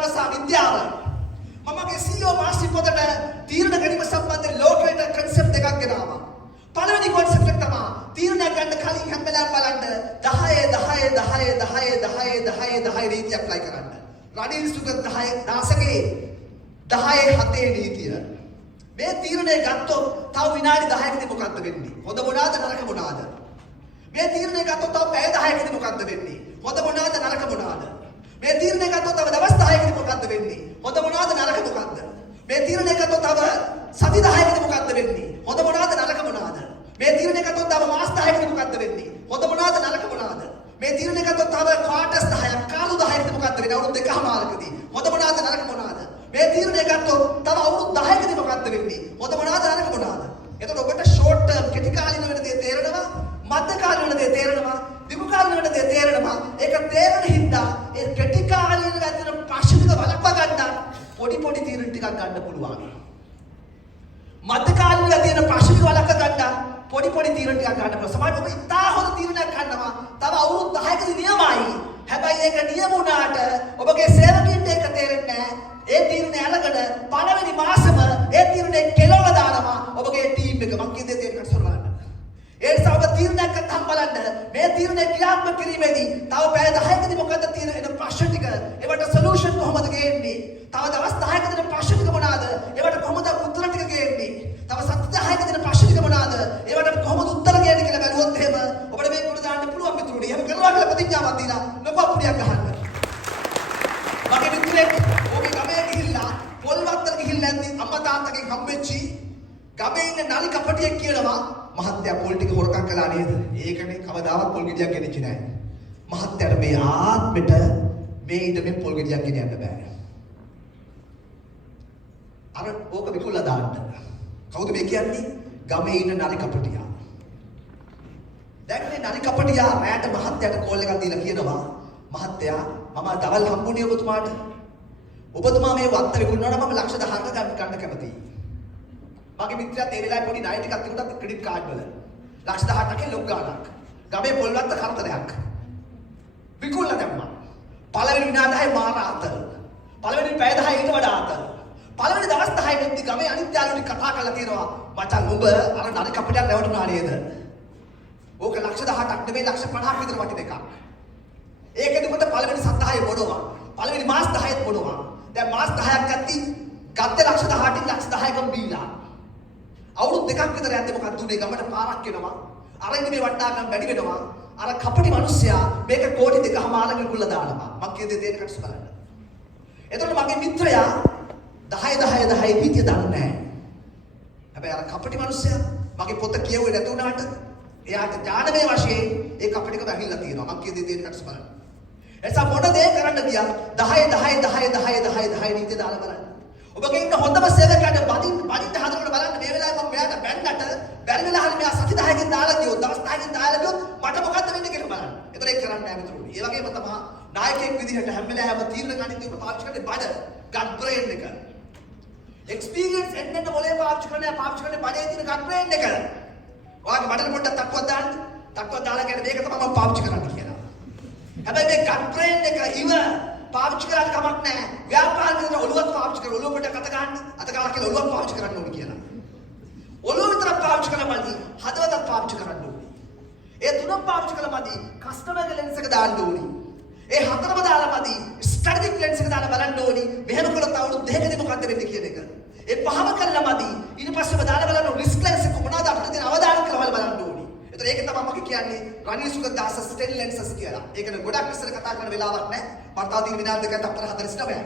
කර්ම සහ විද්‍යාව. මමගේ CEO මාස්ටර් පොතට තීරණ ගැනීම සම්බන්ධ ලෝකයට concept එකක් ගෙනාවා. පළවෙනි concept එක තමයි තීරණ ගන්න කලින් හැම වෙලාවෙම බලන්න 10 රීතිය apply කරන්න. රනිල් සුගත 10 දාසකේ 10 නීතිය. මේ තීරණය ගත්තොත් තව විනාඩි 10කදී මොකක්ද වෙන්නේ? හොඳ මොනවාද නරක මොනවාද? මේ තීරණය ගත්තොත් තව පැය 10කදී මොකක්ද වෙන්නේ? හොඳ මොනවාද නරක මොනවාද? මේ තීරණය ගත්තොත් තව දවස් 10කදී මොකක්ද වෙන්නේ? හොඳ මොනවාද නරක මොකක්ද? මේ තීරණය ගත්තොත් තව සති 10කදී මොකක්ද වෙන්නේ? හොඳ මොනවාද නරක මොනවාද? මේ තීරණය ගත්තොත් තව මාස 10කදී මොකක්ද වෙන්නේ? හොඳ මොනවාද නරක මොනවාද? මේ තීරණය ගත්තොත් තව ක්වාටර්ස් 10ක් කාලු 10කදී මොකක්ද වෙන්නේ? අවුරුදු දෙකමාරකදී. හොඳ මොනවාද නරක මොනවාද? මේ තීරණය ගත්තොත් තව අවුරුදු 10කදී මොකක්ද වෙන්නේ? හොඳ මොනවාද නරක මොනවාද? එතකොට ඔබට ෂෝට් ටර්ම් කෙටි කාලින වෙන දේ තේරෙනවා, මධ්‍ය කාලින වෙන දේ තේරෙනවා, දීර්ඝ කාලින වෙන දේ තේරෙනවා. ඒක තේරෙන හින්දා ඒ කෙටි කාලින ගැතන ප්‍රශ්න ටික වළක්වා ගන්න පොඩි තීරණ ටිකක් ගන්න පුළුවන්. මධ්‍ය කාලින ගැතන ප්‍රශ්න ටික වළක්වා ගන්න පොඩි තීරණ ටිකක් ගන්න පුළුවන්. සමහරවිට ඔබ ඉතා හොඳ තීරණයක් ගන්නවා. තව අවුරුදු 10කදී නියමයි. හැබැයි ඒක නියම වුණාට ඔබගේ සේවකයන්ට ඒක තේරෙන්නේ නැහැ. ඒ තීරණය අරගෙන පළවෙනි මාසෙම ඒ තීරණය කෙලවලා දානවා ඔබගේ ටීම් එක. මං කියන්නේ තේරෙන්නට සරලවන්න. ඒ නිසා ඔබ තීරණයක් ගත්තාම බලන්න මේ තීරණය ක්‍රියාත්මක කිරීමේදී තව පැය 10කදී මොකද්ද තියෙන එන ප්‍රශ්න ටික, ඒවට සොලියුෂන් කොහොමද ගේන්නේ? තව දවස් 10කදී ප්‍රශ්න ටික මොනවාද? ඒවට කොහොමද උත්තර ටික ගේන්නේ? තව සති 10කදී ප්‍රශ්න ටික මොනවාද? ඒවට කොහොමද උත්තර ගේන්නේ කියලා බැලුවොත් එහෙම ඔබට මේක උඩ දාන්න පුළුවන් මිතුරුනි. එහෙම කරනවා කියලා ප්‍රතිඥාවක් දීලා නොකෝ පුඩියක් ගහන්න. මගේ මිතුරෙක් ඔගේ ගමේ ගිහිල්ලා පොල්වත්තට ගිහිල්ලා ඇද්දි අම්මා තාත්තගෙන් හම්බෙච්චි ගමේ ඉන්න නලි කපටියෙක් කියනවා මහත්තයා පොල් ටික හොරකම් කළා නේද? ඒකනේ කවදාවත් පොල් ගෙඩියක් ගෙනිච්චේ නැහැ. මහත්තයාට මේ ආත්මෙට මේ ඉඳ පොල් ගෙඩියක් ගෙනියන්න බෑ. අර ඕක විකුණලා දාන්න. කවුද මේ කියන්නේ? ගමේ ඉන්න නලි කපටියා. දැන් මේ නලි කපටියා රැට මහත්තයාට කෝල් එකක් දීලා කියනවා මහත්තයා මම දවල් හම්බුනේ ඔබතුමාට. ඔබතුමා මේ වත්ත විකුණනවා නම් මම ලක්ෂ 10ක ගන්න කැමතියි. මගේ මිත්‍රයාත් ඒ වෙලාවේ පොඩි ණය ටිකක් තිබුණා ක්‍රෙඩිට් කාඩ් වල. ලක්ෂ 18ක ලොක් ගාණක්. ගමේ පොල්වත්ත කරදරයක්. විකුණලා දැම්මා. පළවෙනි විනාඩි 10 මාර ආතල්. පළවෙනි පැය 10 ඊට වඩා ආතල්. පළවෙනි දවස් 10 වෙද්දි ගමේ අනිත් යාළුවෝ කතා කරලා තියෙනවා මචං උඹ අර නරි කපටියක් නැවතුණා නේද? ඕක ලක්ෂ 18ක් නෙමෙයි ලක්ෂ 50ක් විතර වටින එකක්. ඒකෙදි කොට පළවෙනි සත් 10 බොනවා. පළවෙනි මාස 10ත් බොනවා. දැන් මාස 10ක් ගත්ති ගත්තේ ලක්ෂ 18න් ලක්ෂ 10කම බීලා. අවුරුදු දෙකක් විතර යද්දි මොකක්ද උනේ? ගමට පාරක් එනවා. අර ඉන්නේ මේ වටාගම් වැඩි වෙනවා. අර කපටි මිනිස්සයා මේක කෝටි 2.5 විකුණලා දානවා. මං කිය දේ තේරෙන්නට බලන්න. එතකොට මගේ මිත්‍රයා 10 නීතිය දන්නේ නැහැ. හැබැයි අර කපටි මිනිස්සයා මගේ පොත කියුවේ නැති වුණාට එයාට ඥානමය වශයෙන් ඒ කපටිකම ඇහිලා තියෙනවා. මං කිය දේ තේරෙන්නට බලන්න. එසා මොන දේ කරන්න ගියා 10 නීතිය දාලා බලන්න. ඔබගේ ඉන්න හොඳම සේවකයාට බදින්න හදනකොට බලන්න මේ වෙලාවේ මම මෙයාට බැන්නට බැරි වෙලා හරි මෙයා සති 10කින් දාලා ගියොත් දවස් 10කින් දාලා ගියොත් මට මොකද්ද වෙන්නේ කියලා බලන්න. ඒතර ඒක කරන්න නැහැ මිතුරුනි. ඒ වගේම තමයි නායකයෙක් විදිහට හැම වෙලාවෙම තීරණ ගන්න පාවිච්චි කරන්නේ බඩ ගට් බ්‍රේන් එක. එක්ස්පීරියන්ස් එන්න මොලේ පාවිච්චි කරන්නේ බඩේ තියෙන ගට් බ්‍රේන් එක. ඔයාගේ බඩට පොඩ්ඩක් තක්කවත් දාන්න. තක්කවත් දාලා කියන්නේ මේක තමයි මම පාවිච්චි කරන්න කියලා. හැබැයි මේ ගට් බ්‍රේන් එක ඉව පාවිච්චි කරලා කමක් නැහැ. ව්‍යාපාරිකව ඔළුවක් පාවිච්චි කරලා ඔළුවට අත ගන්න. අත ගාලා කියලා ඔළුවක් පාවිච්චි කරන්න ඕනේ කියලා. ඔළුව විතරක් පාවිච්චි කරලා මදි. හදවතත් පාවිච්චි කරන්න ඕනේ. ඒ තුනම පාවිච්චි කරලා මදි. කස්ටමර්ගේ ලෙන්ස් එක දාන්න ඕනේ. ඒ හතරම දාලා මදි. ස්ට්‍රැටජික් ලෙන්ස් එක දාලා බලන්න ඕනේ. මෙහෙම කළොත් අවුරුදු දෙකකදී මොකක්ද වෙන්නේ කියන එක. ඒ පහම කළා මදි. ඊට පස්සේම දාලා බලන්න රිස්ක් ලෙන්ස් එක මොනවද අපිට තියෙන අවධානය කියලා බලන්න ඕනේ. ඒතර ඒක තමයි මම කියන්නේ රනිල් සුගතදාස ස්ටෙල් ලෙන්සස් කියලා. ඒකන ගොඩක් ඉස්සර කතා කරන වෙලාවක් නැහැ. මම තව 3 විනාඩි දෙකක් අපතර 49